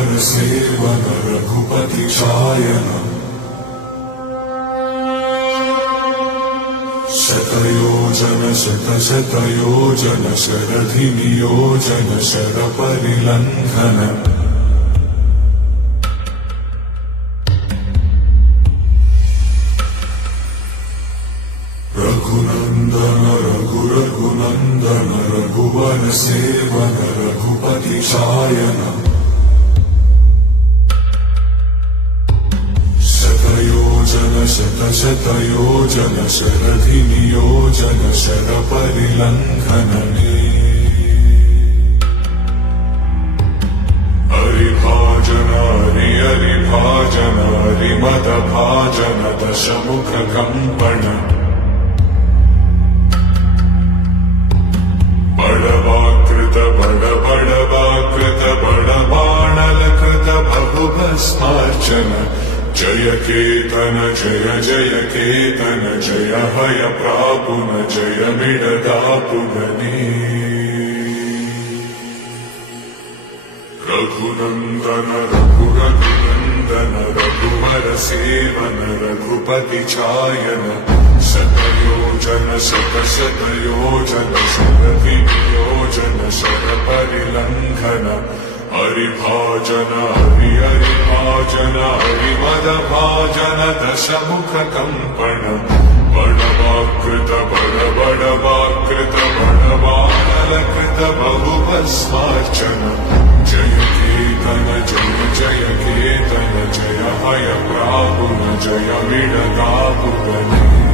रघुवर seven Raghupati चायन शतयोजन शतशतयोजन शरधि नियोजन sir परिलंघन Raghunandan Raghunandan रघुवर seven Raghupati चायन शतयोजन शतशतयोजन शरधि नियोजन sir परिलंघन हरिभाजन हरिभाजन हरिमद भाजन दशमुख कंपन बड़वाकृत बड़वाकृत बड़बाणलकृत बहुभस्मार्चन जय केतन जय जय केतन जय हय प्रापुन जय मिडदापुगने रघुनंदन रघुनंदन रघुवर सेवन रघुपति चायन शतयोजन शतशतयोजन शरधि नियोजन शर परिलंघन हरिभाजन हरिभाजन हरिमद भाजन दशमुख कंपन बड़वाकृत बड़वाकृत बड़बाणलकृत बहुभस्मार्चन जय केतन जय जय केतन जय हय प्रापुन जय मिडदापुगने